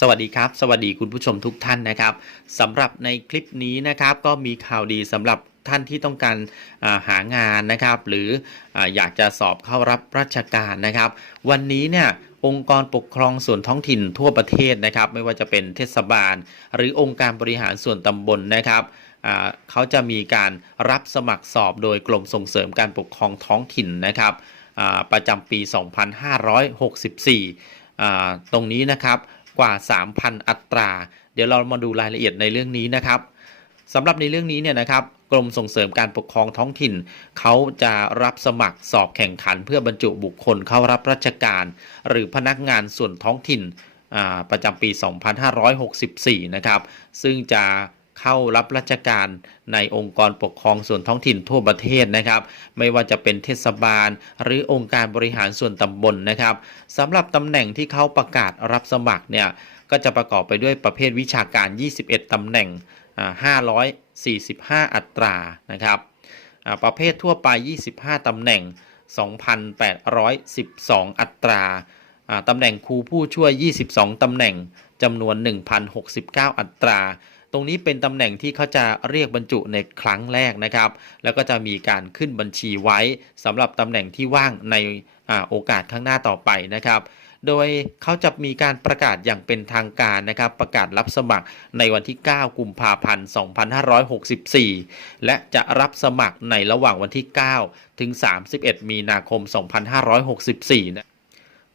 สวัสดีครับ สวัสดีคุณผู้ชมทุกท่านนะครับสำหรับในคลิปนี้นะครับก็มีข่าวดีสำหรับท่านที่ต้องการาหางานนะครับ หรือออยากจะสอบเข้ารับราชการนะครับ วันนี้เนี่ยองค์กรปกครองส่วนท้องถิ่นทั่วประเทศนะครับ ไม่ว่าจะเป็นเทศบาล หรือองค์การบริหารส่วนตำบลนะครับเขาจะมีการรับสมัครสอบโดยกรมส่งเสริมการปกครองท้องถิ่นนะครับประจำปี 2564อ่ตรงนี้นะครับ กว่า 3,000 อัตรา เดี๋ยวเรามาดูรายละเอียดในเรื่องนี้นะครับสำหรับในเรื่องนี้เนี่ยนะครับกรมส่งเสริมการปกครองท้องถิ่น เขาจะรับสมัครสอบแข่งขันเพื่อบรรจุบุคคลเข้ารับราชการ หรือพนักงานส่วนท้องถิ่นประจำปี 2564 นะครับ ซึ่งจะ เข้ารับราชการในองค์กรปกครองส่วนท้องถิ่นทั่วประเทศนะครับ ไม่ว่าจะเป็นเทศบาล หรือองค์การบริหารส่วนตำบลนะครับสำหรับตำแหน่งที่เขาประกาศรับสมัครเนี่ยก็จะประกอบไปด้วยประเภทวิชาการ 21ตำแหน่งอ่า545 อัตรานะครับประเภททั่วไป 25ตำแหน่ง 2,812 อัตราอ่า ตำแหน่งครูผู้ช่วย 22 ตำแหน่งจำนวน 1,069 อัตรา ตรงนี้เป็นตำแหน่งที่เขาจะเรียกบรรจุในครั้งแรกนะครับ แล้วก็จะมีการขึ้นบัญชีไว้สำหรับตำแหน่งที่ว่างในอโอกาสข้างหน้าต่อไปนะครับ โดยเขาจะมีการประกาศอย่างเป็นทางการนะครับ ประกาศรับสมัครในวันที่ 9 กุมภาพันธ์ 2564 และจะรับสมัครในระหว่างวันที่ 9 ถึง 31 มีนาคม 2564นะ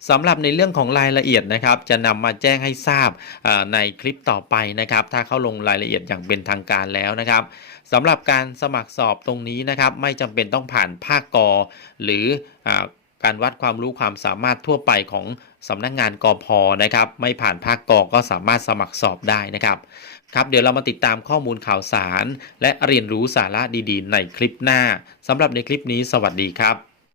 สำหรับในเรื่องของรายละเอียดนะครับ จะนำมาแจ้งให้ทราบในคลิปต่อไปนะครับ ถ้าเข้าลงรายละเอียดอย่างเป็นทางการแล้วนะครับสำหรับการสมัครสอบตรงนี้นะครับ ไม่จำเป็นต้องผ่านภาคกอ หรืออการวัดความรู้ความสามารถทั่วไปของสำนักงงานกอพอนะครับ ไม่ผ่านภาคกอก็สามารถสมัครสอบได้นะครับครับเดี๋ยวเรามาติดตามข้อมูลข่าวสาร และเรียนรู้สาระดีๆ ในคลิปหน้าสำหรับในคลิปนี้สวัสดีครับ